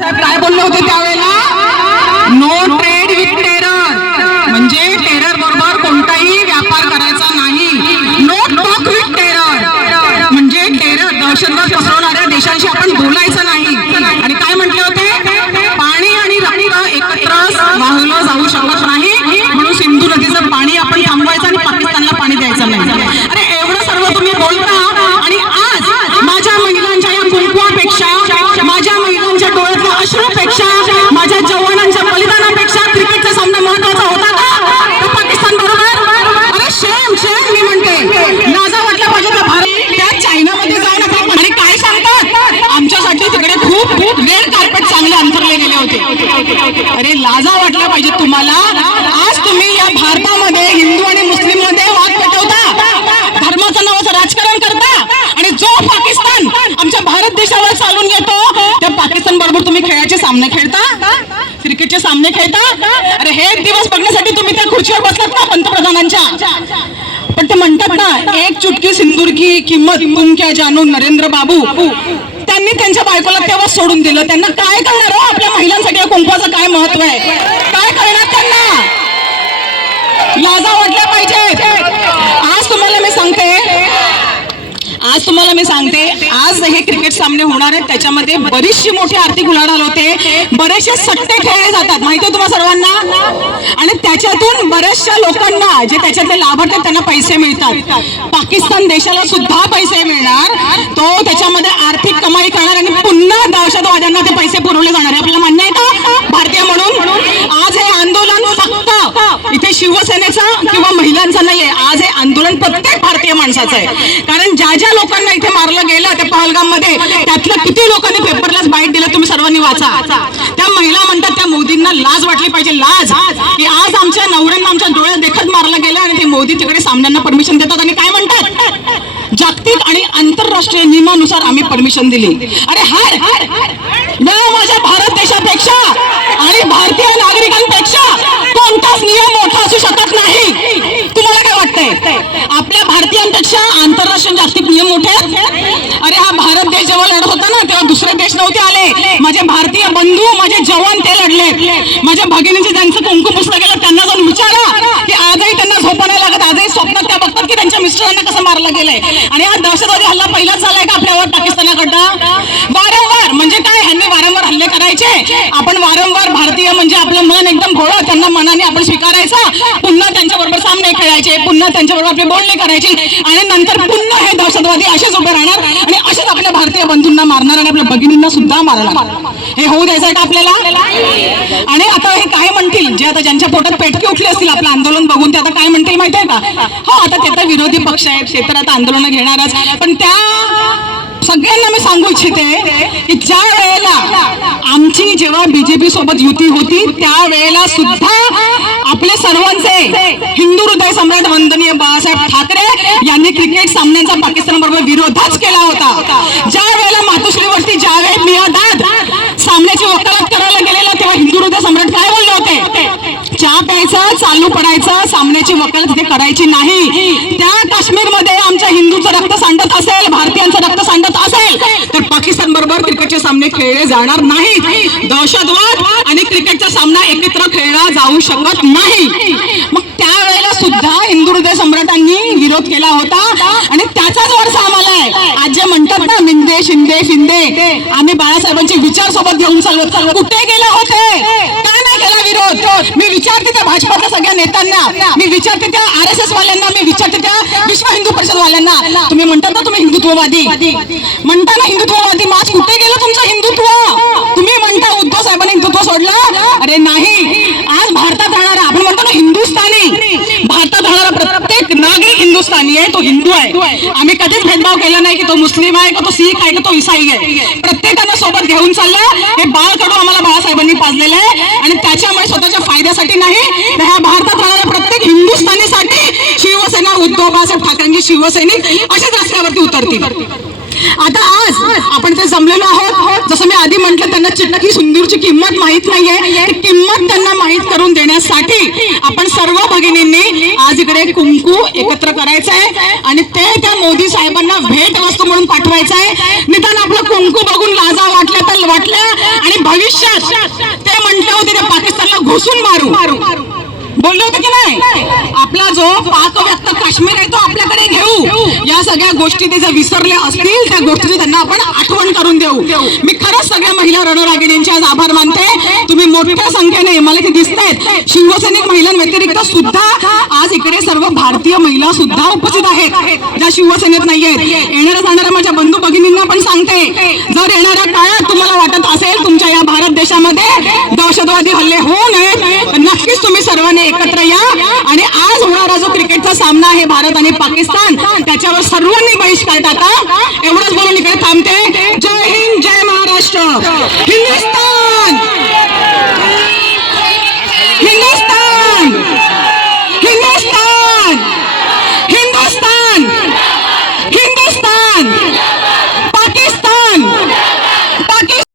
काय बोलले होते त्यावेळेला? नो ट्रेड विथ टेरर, म्हणजे टेरर बरोबर कोणताही व्यापार करायचा नाही. नो टॉक विथ टेरर, म्हणजे टेरर दहशतवाद पसरवणाऱ्या देशांशी आपण बोलायचं नाही. आणि काय म्हटले होते? पाणी आणि रक्त एकत्र वाहलं जाऊ शकत नाही, म्हणून सिंधू नदीचं पाणी आपण थांबवायचं आणि पाकिस्तानला पाणी द्यायचं नाही. अरे एवढं सर्व तुम्ही बोलता आणि आज माझ्या महिलांच्या या कुंकवापेक्षा, माझ्या महिलांच्या डोळ्यातल्या अश्रूपेक्षा, माझ्या जवानांच्या बलिदानापेक्षा क्रिकेटचा सामना महत्वाचा होता का पाकिस्तान बरोबर? अरे शेम शेम मी म्हणते, लाजा वाटल्या पाहिजे का भारत त्या चायनामध्ये जाऊन आणि काय सांगतात आमच्यासाठी तिकडे खूप रेड कार्पेट चांगले अंथरले गेले होते. अरे लाजा वाटल्या पाहिजे तुम्हाला. आज तुम्ही या भारतामध्ये हिंदू आणि मुस्लिम मध्ये वाद पेटवता, धर्माचं नावाचं राजकारण करता, आणि जो पाकिस्तान आमच्या भारत देशावर चालून येतो त्या पाकिस्तान बरोबर तुम्ही खेळाचे सामने खेळता, क्रिकेटचे सामने खेळता. अरे हे दिवस बघण्यासाठी तुम्ही त्या खुर्चीवर बसलात का पंतप्रधानांच्या? पण ते म्हणतात ना, एक चुटकी सिंदूर की किंमत तुम क्या जानो नरेंद्र बाबू. त्यांनी त्यांच्या बायकोला तेव्हा सोडून दिलं. त्यांना काय करणार हो? आपल्या महिलांसाठी या कुंकवाचं काय महत्व आहे? काय करणार त्यांना? लाजा वाटल्या पाहिजेत. आज तुम्हाला मी सांगते, आज हे क्रिकेट सामने होणार आहेत, त्याच्यामध्ये बरीचशी मोठी आर्थिक उलाढाल होते, बरेचसे सट्टे खेळले जातात, माहिती आहे तुम्हाला सर्वांना. आणि त्याच्यातून बऱ्याचशा लोकांना जे त्याच्यातले लाभार्थी आहेत त्यांना पैसे मिळतात. पाकिस्तान देशाला सुद्धा पैसे मिळणार, तो त्याच्यामध्ये आर्थिक कमाई करणार आणि पुन्हा दहशतवाद्यांना ते पैसे पुरवले जाणार आहे. आपल्याला मान्य आहे का भारतीय म्हणून? आज हे आंदोलन फक्त इथे शिवसेनेचं किंवा महिलांचं नाहीये, आज हे आंदोलन प्रत्येक भारतीय माणसाचं आहे. कारण ज्या ज्या लोकांना इथे मारलं गेलं त्या पहलगाम मध्ये, त्यातलं किती लोकांनी पेपरलाच बाईट दिलं तुम्ही सर्वांनी वाचा. त्या महिला म्हणतात त्या मोदींना लाज वाटली पाहिजे, लाज, की आज आमच्या नवऱ्यांना आमच्या डोळ्यात देखत मारलं गेलं आणि ते मोदी तिकडे सामन्यांना परमिशन देतात आणि काय म्हणतात? जागतिक आणि आंतरराष्ट्रीय नियमानुसार आम्ही परमिशन दिली. अरे हाय ना, माझ्या भारत देशापेक्षा आणि भारतीय नागरिकांपेक्षा कोणताच नियम मोठा असू शकत नाही. तुम्हाला काय वाटतंय? आपल्या भारतीयांपेक्षा आंतरराष्ट्रीय जागतिक नियम मोठे? अरे हा भारत देश जेव्हा लढत होता ना तेव्हा दुसरे देश नव्हते आले, माझे भारतीय बंधू, माझे जवान ते लढले. माझ्या भगिनीचे ज्यांचं कुंकू पुसलं गेलं त्यांना जाऊन विचारा की आजही त्यांना झोप नाही लागत, आजही स्वप्नात त्या बघतात की त्यांच्या मिस्टरांना कसं मारलं गेलंय. आणि हा दहशतवादी हल्ला पहिलाच झालाय का आपल्यावर पाकिस्तानाकडनं? वारंवार, म्हणजे काय, ह्यांनी वारंवार हल्ले करायचे, आपण वारंवार भारतीय म्हणजे आपलं मन एकदम भोळं, त्यांना मनाने आपण स्वीकारायचं, पुन्हा त्यांच्याबरोबर सामने खेळायचे, पुन्हा त्यांच्याबरोबर आपले बोलणे करायचे, आणि नंतर पुन्हा हे दहशतवादी असेच उभे राहणार आणि असेच आपल्या भारतीय बंधूंना मारणार आणि आपल्या भगिनींना सुद्धा मारणार. हे होऊ द्यायचं का आपल्याला? आणि आता हे काय म्हणतील, जे आता ज्यांच्या पोटात पेटके उठले असतील आपलं आंदोलन बघून, ते आता काय म्हणतील माहितीये का? हो, आता ते तर विरोधी पक्ष आहेत, ते तर आता आंदोलन घेणारच, पण त्या सगळ्यांना मी सांगू इच्छिते की ज्या वेळेला आमची जेव्हा बीजेपी सोबत युती होती त्यावेळेला सुद्धा आपले सर्वांचे हिंदू हृदय सम्राट वंदनीय बाळासाहेब ठाकरे यांनी क्रिकेट सामन्यांचा पाकिस्तानबरोबर विरोधच केला होता. ज्या वेळेला मातोश्रीवरती जावेद मियादाद सामन्याची वकालत करायला गेलेला तेव्हा हिंदू हृदय सम्राट काय बोलले होते? चहा प्यायचा, चालू पडायचं, सामन्याची वकालत तिथे करायची नाही. त्या काश्मीरमध्ये आमच्या हिंदूचं रक्त सांडत असेल, भारतीयांचं रक्त सांडत असेल तर पाकिस्तान बरोबर क्रिकेटचे सामने खेळले जाणार नाहीत. दहशतवाद आणि क्रिकेटचा सामना एकत्र खेळला जाऊ शकत नाही. मग त्यावेळेला सुद्धा हिंदू हृदय सम्राटांनी विरोध केला होता आणि त्याचाच वारसा आम्हाला आहे. आज जे म्हणतात ना मिंदे शिंदे फिंदे, आम्ही बाळासाहेबांचे विचार सोबत घेऊन चालवत कुठे गेले होते? का नाही केला विरोध? मी विचारते त्या भाजपाच्या सगळ्या नेत्यांना, मी विचारते त्या RSS वाल्यांना, मी विचारते त्या विश्व हिंदू परिषद वाल्यांना. तुम्ही म्हणतात ना तुम्ही हिंदुत्ववादी म्हणता ना, हिंदुत्ववादी, माज कुठे गेलं तुमचं हिंदुत्व? तुम्ही म्हणता उद्धव साहेबांनी हिंदुत्व सोडलं. अरे नाही, आज भारतात राहणारा, आपण म्हणतो ना हिंदुस्थानी, भारतात राहणारा प्रत्येक नागरिक हिंदुस्थानी आहे, तो हिंदू आहे. आम्ही कधीच भेदभाव केला नाही की तो मुस्लिम आहे का तो शीख आहे का तो ईसाई आहे. प्रत्येकानं सोबत घेऊन चाललं. हे बाळकडू आम्हाला बाळासाहेबांनी पाजलेलं आहे आणि त्याच्यामुळे स्वतःच्या फायद्यासाठी नाही, तर ह्या भारतात राहणाऱ्या प्रत्येक हिंदुस्थानीसाठी शिवसेना, उद्धव बाळासाहेब ठाकरेंची शिवसैनिक अशाच रस्त्यावरती उतरतील. आता आज आपण ते जमलेलो आहोत, जसं मी आधी म्हटलं, त्यांना चिटकी सुंदूरची किंमत माहित नाहीये, ती किंमत त्यांना माहित करून देण्यासाठी आपण सर्व भगिनींनी आज इकडे कुंकू एकत्र करायचं आहे आणि ते त्या मोदी साहेबांना भेट वस्तू म्हणून पाठवायचं आहे. निदान आपलं कुंकू बघून लाजा वाटल्या तर म्हटल्या आणि भविष्यात ते म्हटले होते त्या पाकिस्तानला घुसून मारू बोलले होते की नाही. आपला जो पाक व्यक्त काश्मीर आहे तो आपल्याकडे घेऊ. या सगळ्या गोष्टी ते जर विसरले असतील त्या गोष्टीची त्यांना आपण आठवण करून देऊ. मी खरंच सगळ्या महिला रणरागिणींचे आज आभार मानते. तुम्ही मोठ्या संख्येने मला ते दिसतायत शिवसैनिक महिलांव्यतिरिक्त सुद्धा आज इकडे सर्व भारतीय महिला सुद्धा उपस्थित आहेत ज्या शिवसेनेत नाही आहेत. येणाऱ्या जाणाऱ्या माझ्या बंधू भगिनींना पण सांगते, जर येणाऱ्या काळात तुम्हाला वाटत असेल तुमच्या या भारत देशामध्ये दहशतवादी हल्ले होऊ नयेत, नक्कीच तुम्ही सर्वांनी एकत्र या आणि आज होणारा जो क्रिकेटचा सामना आहे भारत आणि पाकिस्तान त्याच्यावर सर्वांनी बहिष्कार टाका. एवढंच बोलून इकडे थांबते. जय हिंद, जय महाराष्ट्र, हिंदुस्तान.